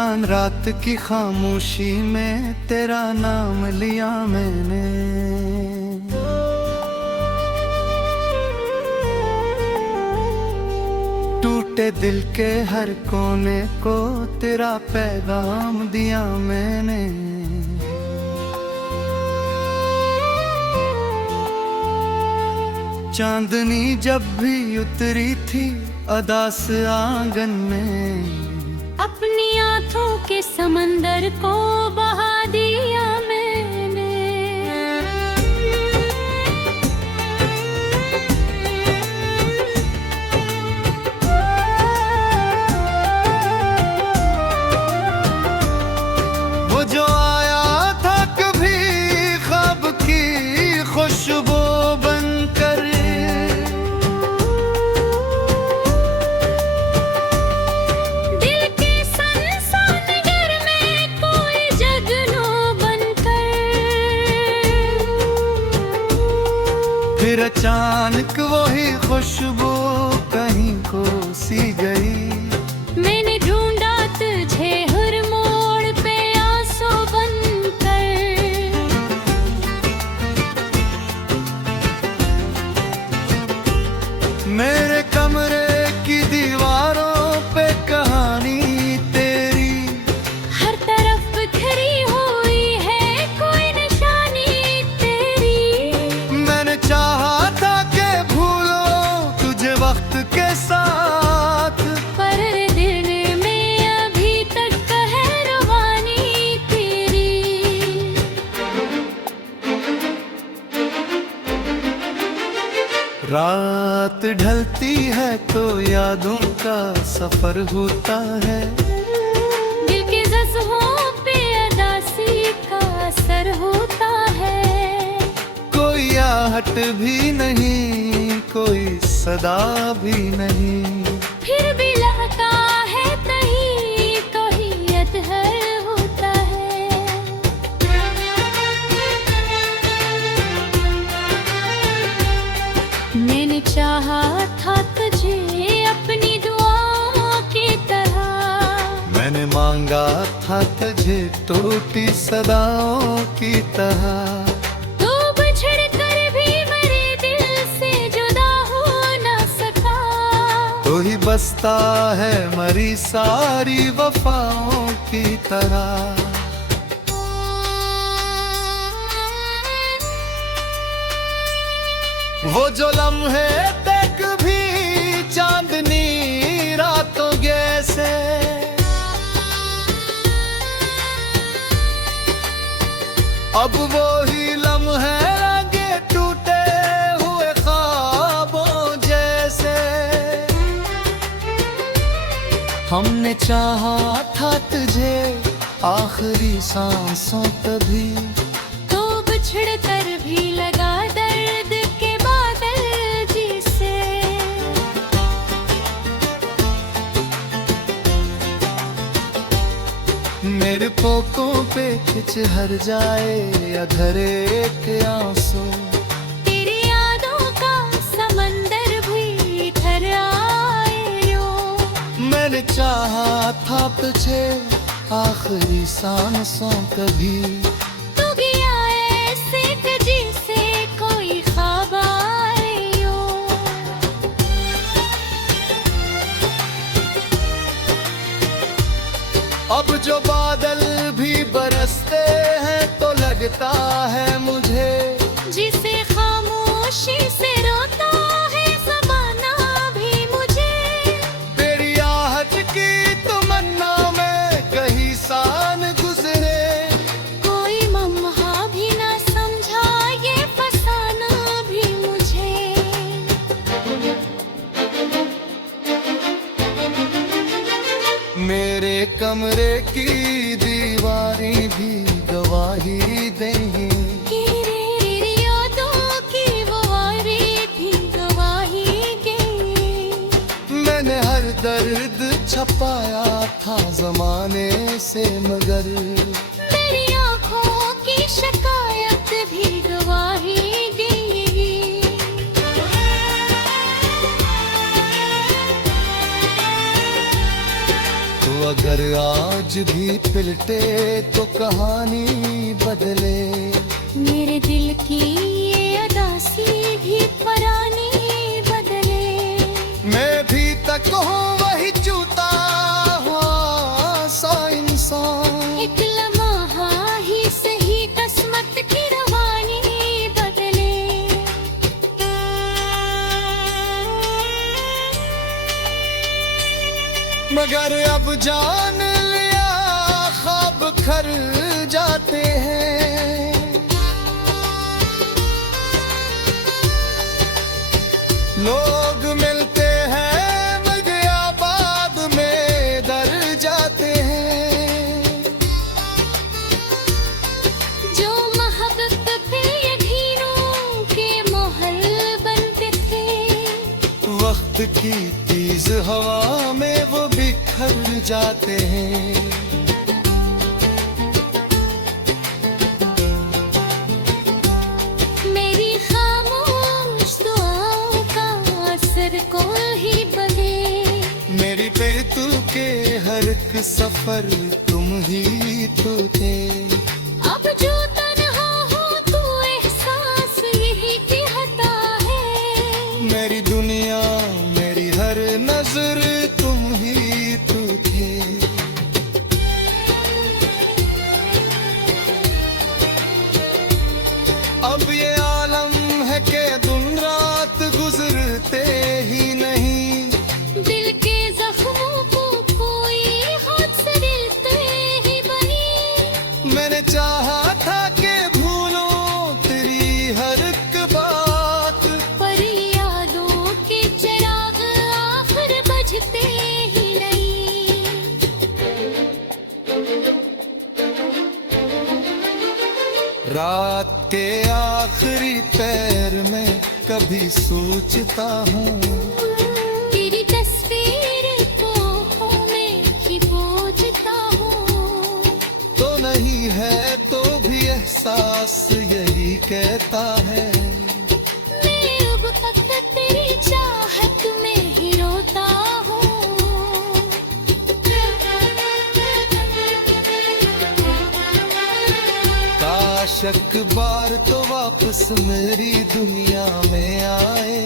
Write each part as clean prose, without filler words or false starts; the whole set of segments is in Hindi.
जान रात की खामोशी में तेरा नाम लिया मैंने। टूटे दिल के हर कोने को तेरा पैगाम दिया मैंने। चांदनी जब भी उतरी थी अदास आंगन में, अपनी आंखों के समंदर को बहा दिया मैंने। वो जो आया था कभी ख्वाब की खुशबू बनकर, फिर अचानक वही खुशबू कहीं खो सी गई। मैंने ढूंढा तुझे हर मोड़ पे आंसू बनकर। मेरे कमरे की दीवारों पे कहानी तेरी, हर तरफ बिखरी हुई है कोई निशानी तेरी। मैंने चाहा था कि भूलो तुझे वक्त के साथ, पर दिल में अभी तक है रवानी तेरी। रात ढलती है तो यादों का सफर होता है। दिल के जज्बों पे अदासी का असर होता है। कोई आहट भी नहीं, कोई सदा भी नहीं, फिर भी लगता है कहीं कोई अतहर होता है। मैंने चाहा था तुझे अपनी दुआओं की तरह, मैंने मांगा था तुझे टूटी सदाओं की तरह। तू बिछड़ कर भी मेरे दिल से जुदा हो न सका। तो ही बसता है मरी सारी वफाओं की तरह। वो जो लम्हे तक भी चांदनी रातों जैसे, अब वो ही लम्हे लगे टूटे हुए ख्वाबों जैसे। हमने चाहा था तुझे आखिरी सांसों तभी, तो बिछड़ कर भी लगा दर्द के बादल जिसे। मेरे पोकों पे खिंच हर जाए अधर एक आंसू, तेरी यादों का समंदर भी ठहर आए रो। मैंने चाहा था तुझे आखिरी सांसों कभी, तू गया ऐसे कि जिसे कोई ख्वाब आए हो। अब जो बादल भी बरसते हैं तो लगता है मुझे, जिसे खामोशी से रोता है ज़माना भी मुझे। तेरी आहट की तमन्ना में कहीं सान गुजरे, कोई लम्हा भी ना समझा ये फसाना भी मुझे। मेरे कमरे की दीवारें भी गवाही देंगी, यादों की वो वारी भी गवाही देंगी। मैंने हर दर्द छपाया था जमाने से, मगर मेरी आँखों की शिकायत भी गवाही देगी। अगर आज भी पिलटे तो कहानी बदले। मेरे दिल की ये अदासी भी परानी बदले। मैं भी तक हूँ वही चूता हुआ सा इंसान। एक लम्हा ही सही किस्मत की रवानी बदले। मगर अब जान लिया ख्वाब खर जाते हैं। लोग मिलते हैं मगर बाद में डर जाते हैं। जो महबत पे ये धीरों के महल बनते थे, वक्त की तेज हवा में वो बिखर जाते हैं। मेरी खामोश दुआओं का असर कोई ही बने। मेरी बेतु के हर एक सफर तुम ही तो थे। अब जो तन्हा हो तू एहसास यही कहता है। मेरी दुनिया मेरी हर नजर तुम ही तो थे। अब ये आलम है कि दिन रात गुजरते ही नहीं। दिल के जख्मों को कोई हाथ से दिलते ही बनी। मैंने चाहा था कि भूलो तेरी हर एक बात, पर यादों के चिराग आखिर बुझते ही नहीं। रात के आखिरी पैर में कभी सोचता हूँ। तेरी तस्वीर को मैं ही पूछता हूँ। तो नहीं है तो भी एहसास यही कहता है। मैं अब तक तेरी चाहत में ही रोता हूँ। काश एक बार तो वापस मेरी दुनिया में आए।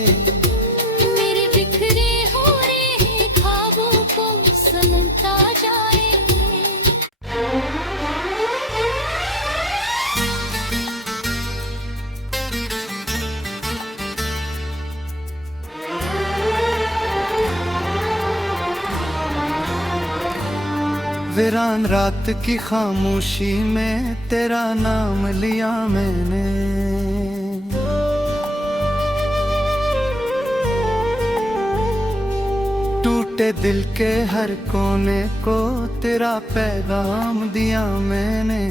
मेरे बिखरे हो रहे ख्वाबों को समेटा जाए। वीरान रात की खामोशी में तेरा नाम लिया मैंने। टूटे दिल के हर कोने को तेरा पैगाम दिया मैंने।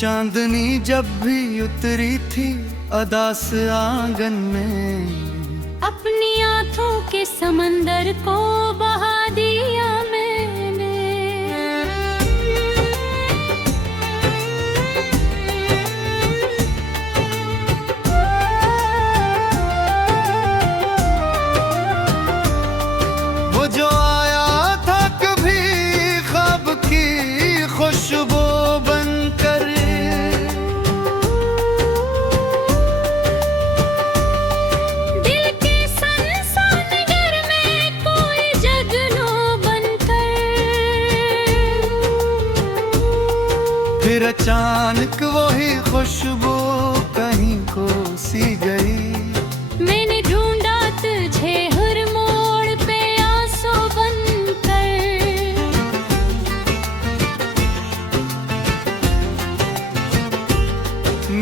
चांदनी जब भी उतरी थी अदास आंगन में, अपनी आंखों के समंदर को बहा दिया मैंने। वो जो आया था कभी ख्वाब की खुशबू बनकर, फिर अचानक वही खुशबू कहीं खो सी गई। मैंने ढूंढा तुझे हर मोड़ पे आंसू बनकर।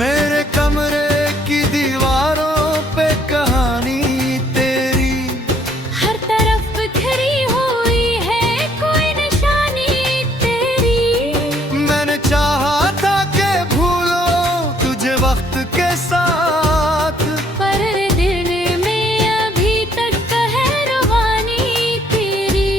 मेरे कमरे की दीवारों पे कहानी तेरी, हर तरफ बिखरी हुई है कोई निशानी तेरी। मैंने चाहा था कि भूलो तुझे वक्त के साथ, पर दिल में अभी तक है रवानी तेरी।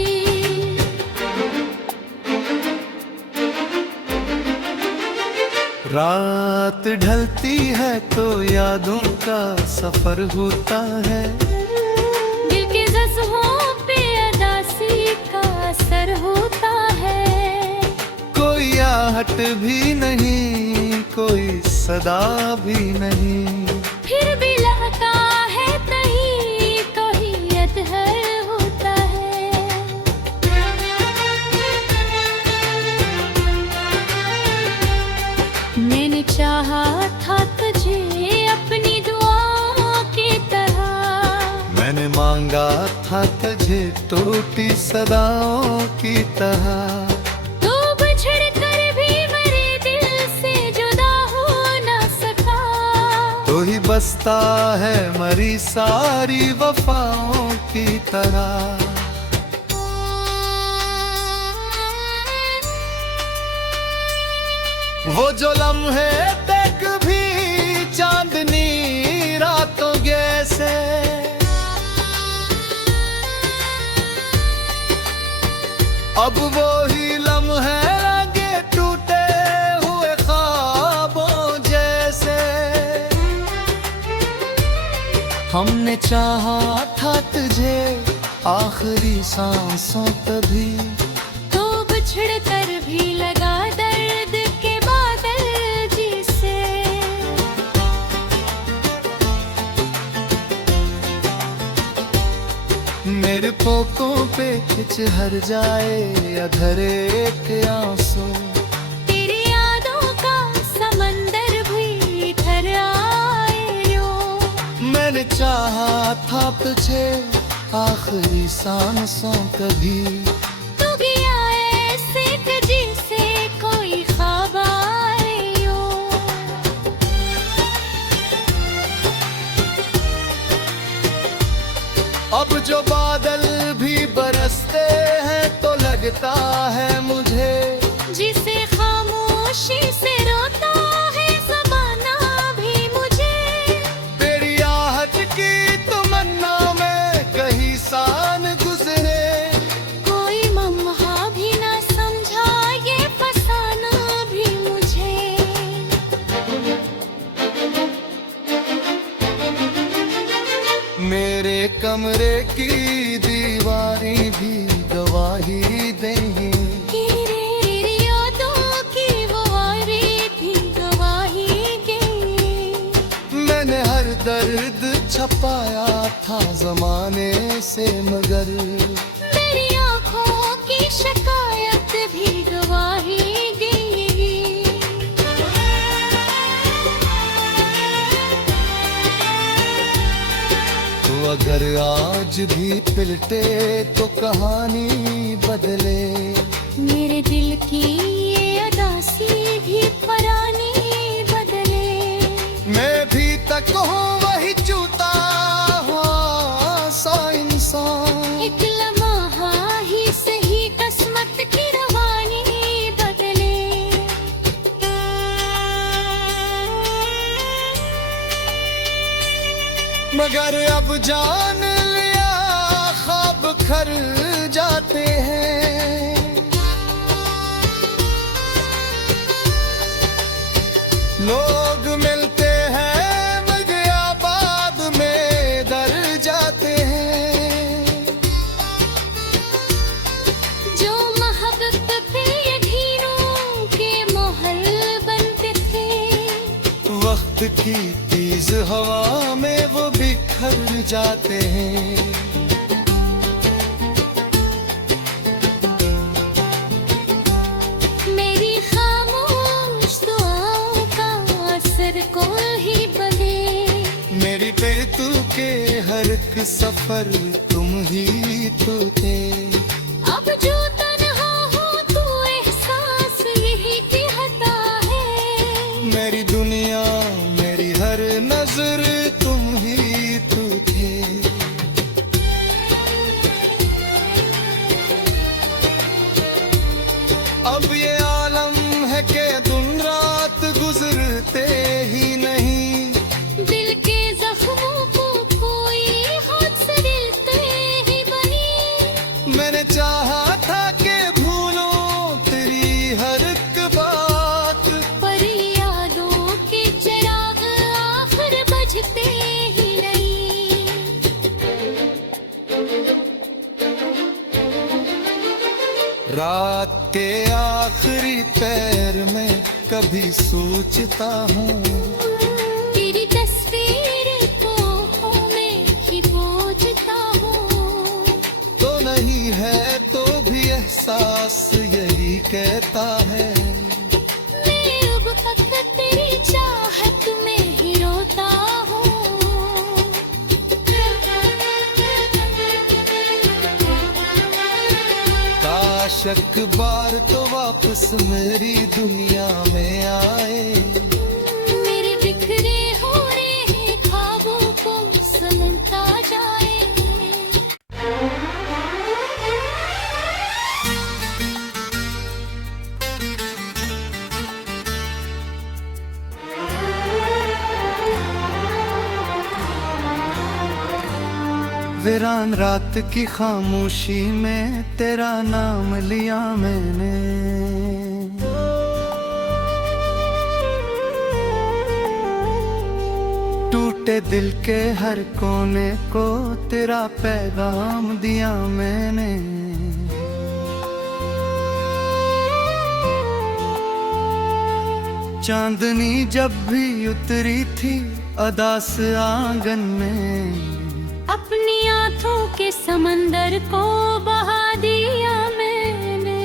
रात ढलती है तो यादों का सफर होता है। मिनट भी नहीं, कोई सदा भी नहीं। फिर भी लगता है कहीं कहीं अधर होता है। मैंने चाहा था तुझे अपनी दुआओं की तरह, मैंने मांगा था तुझे टूटी सदाओं की तरह। तो बिछड़ कर भी मेरे दिल से जुदा हो ना सका। तो ही बसता है मरी सारी वफाओं की तरह। वो जो लम्हे तक भी चांदनी रातों जैसे, अब वो ही लम्हे लगे टूटे हुए ख्वाबों जैसे। हमने चाहा था तुझे आखिरी सांसों तभी, तो बिछड़ कर भी लगा दर्द के बादल जिसे। मेरे पोकों पे खिचहर जाए अधर एक आंसू। तेरी यादों का समंदर भी ठहर आए रो। मैंने चाहा था तुझे आखिरी सांसों कभी, तू गया ऐसे कि जिसे कोई ख्वाब आए हो। अब जो बादल भी बरसते हैं तो लगता है मुझे, जिसे खामोशी से रोता है ज़माना भी मुझे। तेरी आहट की तमन्ना में कहीं सान गुजरे, कोई लम्हा भी ना समझा ये फसाना भी मुझे। मेरे कमरे की दीवारें भी गवाही देंगी। तेरी यादों की वो वारी भी गवाही देंगी। मैंने हर दर्द छपाया था जमाने से, मगर मेरी आँखों की शिकायत भी गवाही देगी। तो अगर आज भी पिलटे तो कहानी बदले। मेरे दिल की ये अदासी भी परानी बदले। मैं भी तक हूँ वही चूता हुआ सा इंसान। एक लम्हा ही सही किस्मत की रवानी बदले। मगर अब जान लिया ख्वाब खर जाते हैं। लोग मिलते हैं मगर बाद में डर जाते हैं। जो मोहब्बत पे यकीनों के महल बनते थे, वक्त की तेज हवा में वो बिखर जाते हैं। मेरी खामोश दुआओं का असर को ही बने। मेरी बेतू के हर एक सफर तुम ही तो थे। अब जो तन्हा हो तू एहसास यही कहता है। मेरी दुनिया मेरी हर नजर तुम ही तो थे। अब ये आलम है कि दिन रात गुजरते ही नहीं। दिल के जख्मों को कोई हाथ से दिलते ही बनी। रात के आखिरी पैर में कभी सोचता हूँ, तेरी तस्वीर को मैं ही पूछता हूँ। तो नहीं है तो भी एहसास यही कहता है, मैं अब तक तेरी चाहत में ही रोता हूँ। काश एक बार तो वापस मेरी दुनिया में आए, मेरे बिखरे हो रहे ख्वाबों को समेटा जाए। वीरान रात की खामोशी में तेरा नाम लिया मैंने, टूटे दिल के हर कोने को तेरा पैगाम दिया मैंने। चांदनी जब भी उतरी थी अदास आंगन में, अपनी आंखों के समंदर को बहा दिया मैंने।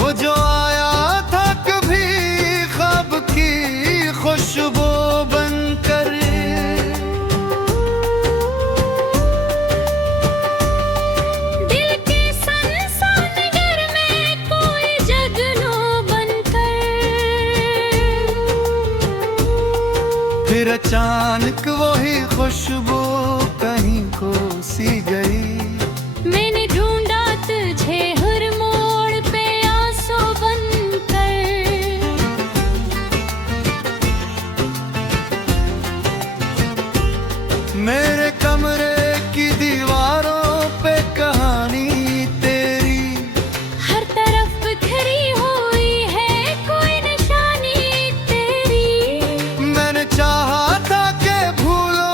वो जो आया था कभी ख्वाब की खुशबू बनकर, फिर अचानक वही खुशबू कहीं खो सी गई। मैंने ढूंढा तुझे हर मोड़ पे आंसू बनकर, मेरे कमरे की दीवारों पे कहानी तेरी, हर तरफ बिखरी हुई है कोई निशानी तेरी। मैंने चाहा था कि भूलो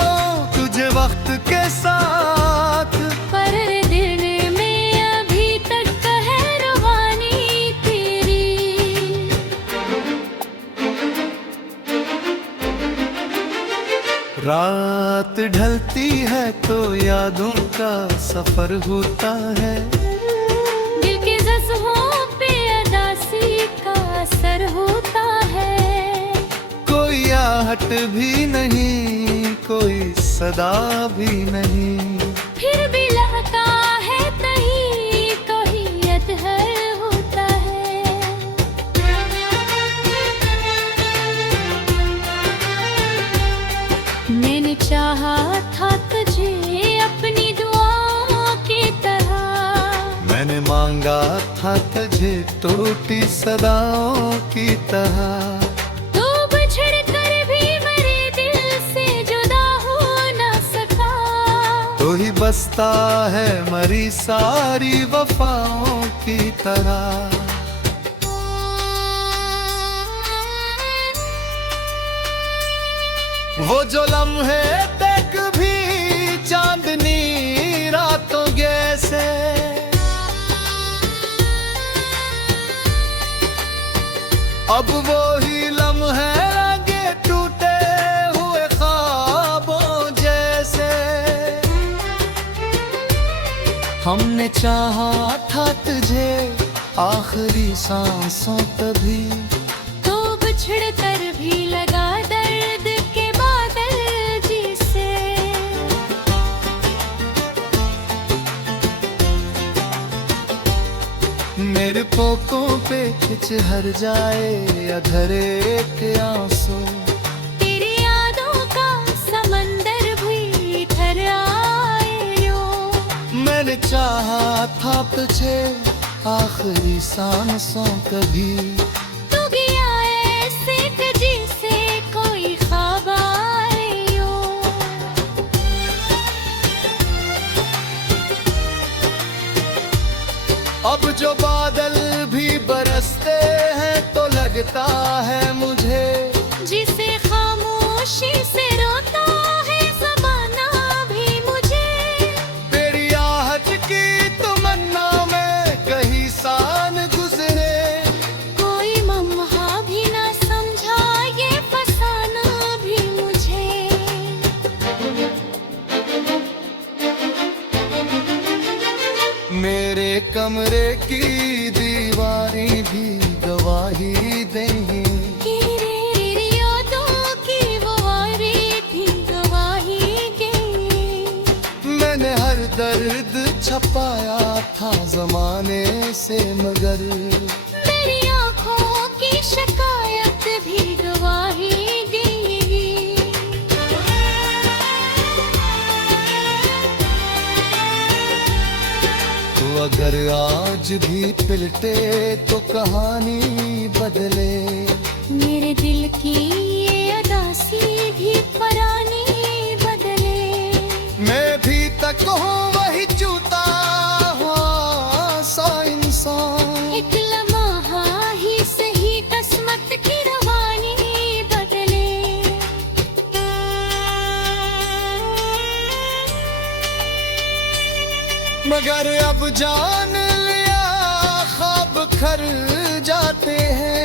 तुझे वक्त के साथ, पर दिल में अभी तक है रूहानी तेरी। रात ढलती है तो यादों का सफर होता है, दिल के जज्बों पे अदासी का असर होता है। कोई आहट भी नहीं कोई सदा भी नहीं, फिर भी लहका है तही कोई अधर होता है। मैंने चाहा था तुझे अपनी दुआओं की तरह, मैंने मांगा था तुझे टूटी सदाओं की तरह। तू बिछड़ कर भी मेरे दिल से जुदा हो ना सका, तो ही बसता है मरी सारी वफाओं की तरह। वो जो लम्हे तक भी चांदनी रातों जैसे, अब वो ही लम्हे लगे टूटे हुए ख्वाबों जैसे। हमने चाहा था तुझे आखिरी सांसों तभी, तो बिछड़ कर भी लगा दर्द के बादल जिसे। मेरे पोकों पे चिहर जाए अधर एक आंसू, तेरी यादों का समंदर भी ठहर आए यूं। मैंने चाहा था तुझे आखिरी सांसों कभी, तू गया ऐसे कि जिसे कोई ख्वाब आए यूं। अब जो बादल भी बरसते हैं तो लगता कहता है मुझे, जिसे खामोशी से रोता है ज़माना भी मुझे। तेरी आहट की तमन्ना में कहीं सान गुजरे, कोई लम्हा भी ना समझा ये फसाना भी मुझे। मेरे कमरे की दीवारें भी गवाही देंगी, तेरी यादों की वो वारी भी गवाही देंगी। मैंने हर दर्द छपाया था जमाने से, मगर मेरी आँखों की शिकायत भी गवाही देगी। तो अगर आज भी पिलटे तो कहानी बदले, मेरे दिल की ये अदासी भी परानी बदले। मैं भी तक हूँ वही चूता हुआ सा इंसान, एक लम्हा ही सही किस्मत की रवानी बदले। मगर अब जान लिया ख्वाब खर जाते हैं।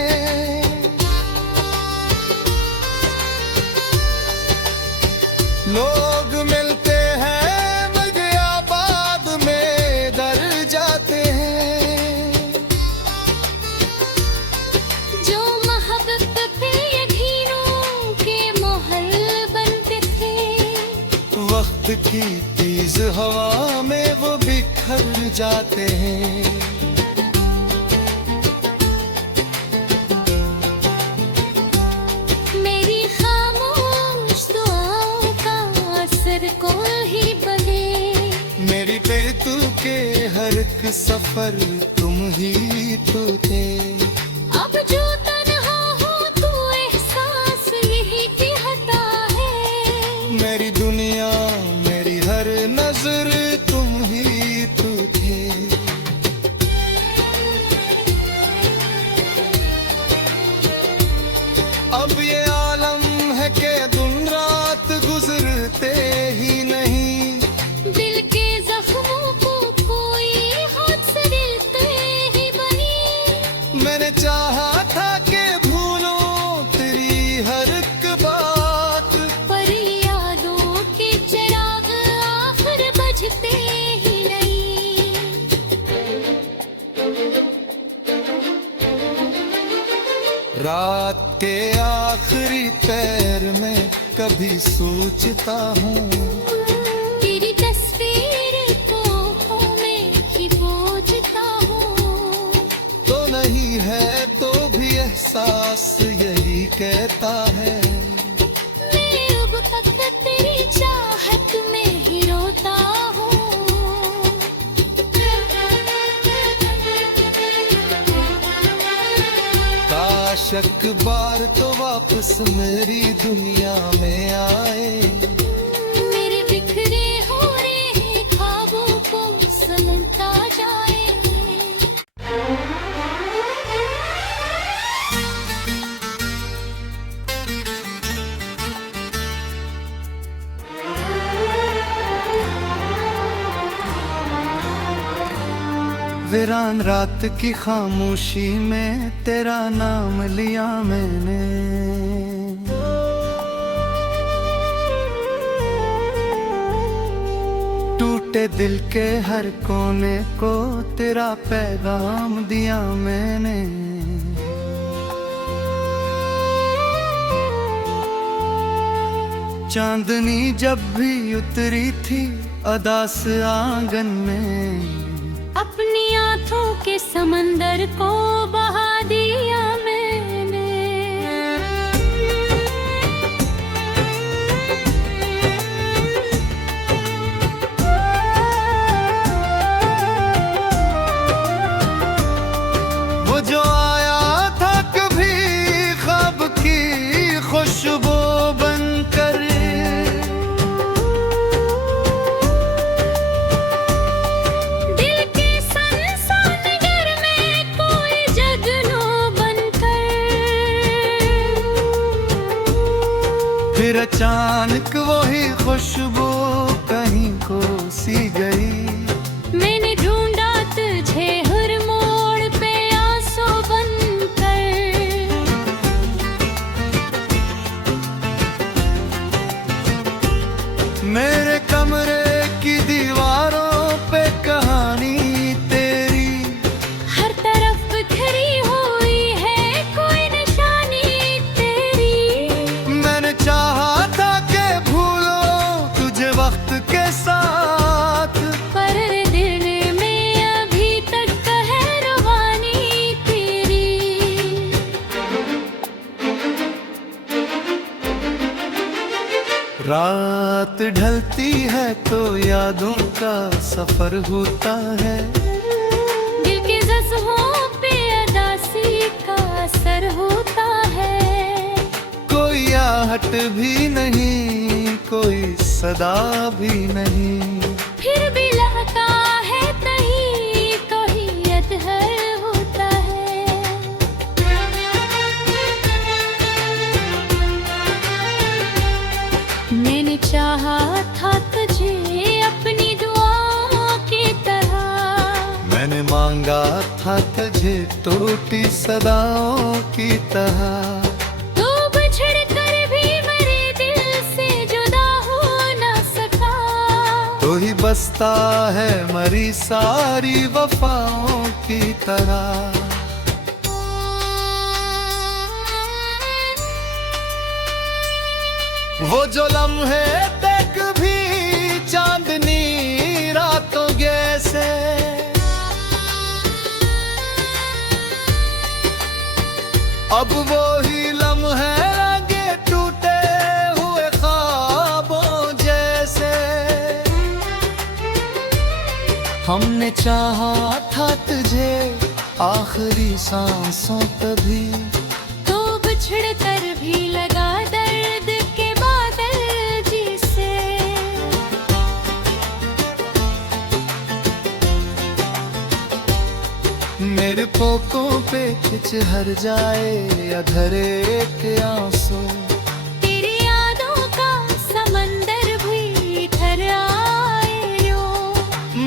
लोग मिलते हैं मगर बाद में डर जाते हैं। जो मोहब्बत पे यकीनों के महल बनते थे, वक्त की तेज हवा में वो बिखर जाते हैं। मेरी खामोश दुआओं का असर कोई ही बने। मेरी बेतु के हर एक सफर तुम ही तो थे। अब जो तन्हा हूँ तू एहसास यही कहता है। मेरी दुनिया मेरी हर नजर तुम ही तो थे। अब ये आलम है कि दिन रात गुजरते ही नहीं। दिल के जख्मों को कोई हाथ से दिलते ही बनी। मैंने चाहा था कि भूलो तेरी हर एक बात, पर यादों के चिराग आखिर बजते ही नहीं। रात के आखिरी पैर में कभी सोचता हूँ, तेरी तस्वीर को में ही बोझता हूँ। तो नहीं है तो भी एहसास यही कहता है। मैं अब तक तेरी चाहत में ही रोता हूँ। काश एक बार तो वापस मेरी दुनिया में आए। मेरे बिखरे हो रहे ख्वाबों को समेटा जाए। वीरान रात की खामोशी में तेरा नाम लिया मैंने। टूटे दिल के हर कोने को तेरा पैगाम दिया मैंने। चांदनी जब भी उतरी थी अदास आंगन में, अपनी आंखों के समंदर को बहा दिया मैंने। वो जो आया था कभी ख्वाब की खुशबू बनकर, दिल के सनसनाहट में कोई अचानक वही खुशबू कहीं को सी गई। मैंने ढूंढा तुझे हर मोड़ पे आंसू बनकर। मेरे कमरे की दीवारों पे कहानी तेरी, हर तरफ बिखरी हुई है कोई निशानी तेरी। मैंने चाहा था कि भूलो तुझे वक्त के साथ, पर दिल में अभी तक है रवानी तेरी। रात ढलती है तो यादों का सफर होता है। दिल के जज्बों पे अदासी का असर होता है। कोई आहट भी नहीं, कोई सदा भी नहीं, फिर भी लगता है कहीं कोई अजहर होता है। मैंने चाहा था तुझे अपनी दुआओं की तरह। मैंने मांगा था तुझे टूटी सदाओं की तरह। तू बिछड़ कर भी मेरे दिल से जुदा हो न सका। तो ही बसता है मरी सारी वफाओं की तरह। वो जो लम्हे तक भी चांदनी रातों जैसे, अब वो ही लम्हे लगे टूटे हुए ख्वाबों जैसे। हमने चाहा था तुझे आखिरी सांसों तभी, तो बिछड़ कर भी लगा दर्द के बादल जिसे। मेरे पोकों पे चिचहर जाए अधर एक आंसू। तेरी यादों का समंदर भी ठहर आए रो।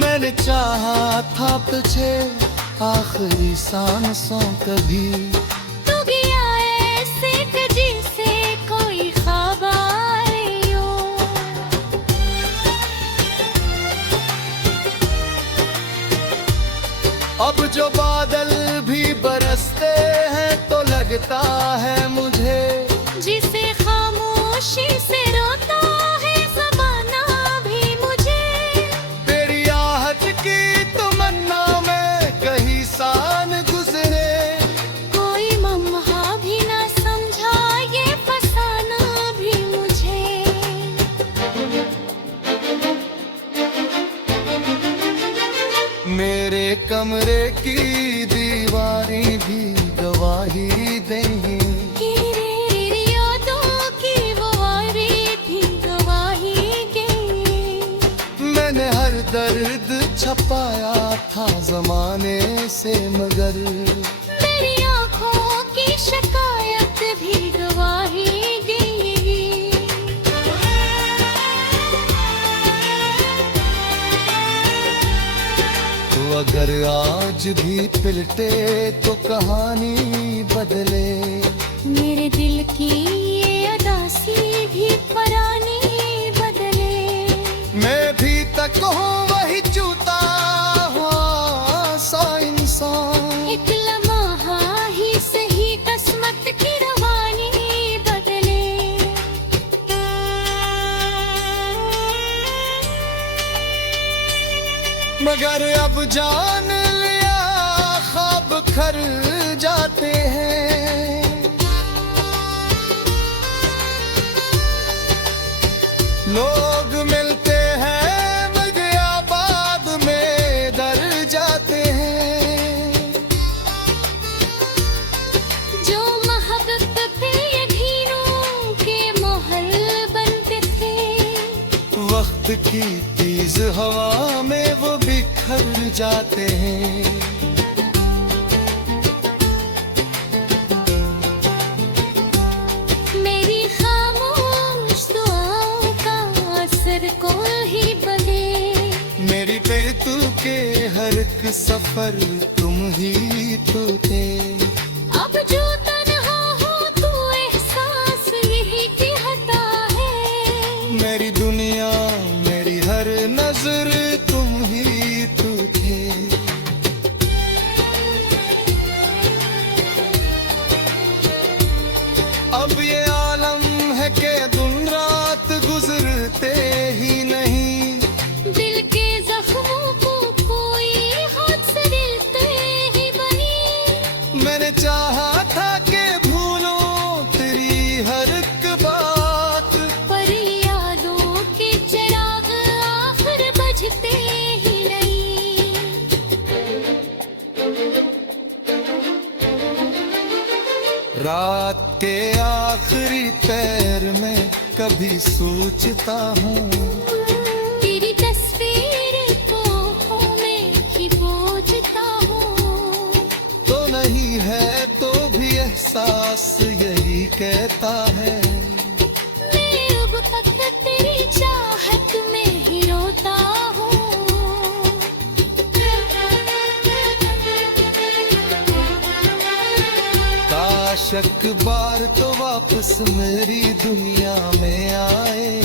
मैंने चाहा था तुझे आखिरी सांसों कभी, तू गया ऐसे कि जिसे कोई ख्वाब आए हो। अब जो बादल भी बरसते हैं तो लगता है मुझे, जिसे खामोशी से रोता है ज़माना भी मुझे। तेरी आहट की तमन्ना में कहीं सान गुजरे। कोई मम्हा भी ना समझा ये फसाना भी मुझे। मेरे कमरे की दीवारें भी गवाही देंगी। यादों की वो वारी भी गवाही गई। मैंने हर दर्द छपाया था जमाने से, मगर मेरी आँखों की शिकायत भी गवाही गई। तो अगर आज भी पिलटे तो कहानी बदले। मेरे दिल की ये अदासी भी परानी बदले। मैं भी तक हूँ वही चूता हुआ सा इंसान। एक लम्हा ही सही किस्मत की रवानी बदले। मगर अब जान लिया ख्वाब खर जाते हैं। लोग मिलते हैं मगर बाद में डर जाते हैं। जो महबत पे यकीनों के महल बनते थे, वक्त की तेज हवा में वो बिखर जाते हैं। मेरी खामोश सफर तुम ही तो थे। अब जो तन्हा हो तू एहसास यही कहता है। मेरी दुनिया मेरी हर नजर तुम ही तो थे। अब ये आलम है कि दिन रात गुजरते ही नहीं। दिल के जख्मों को कोई हाथ से दिलते ही बनी। मैंने चाहा था कि भूलो तेरी हर एक बात, पर यादों के चिराग आखिर बुझते ही नहीं। रात के आखिरी पैर में कभी सोचता हूँ, तेरी तस्वीर को मैं ही बोझता हूँ। तो नहीं है तो भी एहसास यही कहता है। मैं अब तक तेरी चाहत में ही रोता हूँ। काश एक बार तो वापस मेरी दुनिया में आए।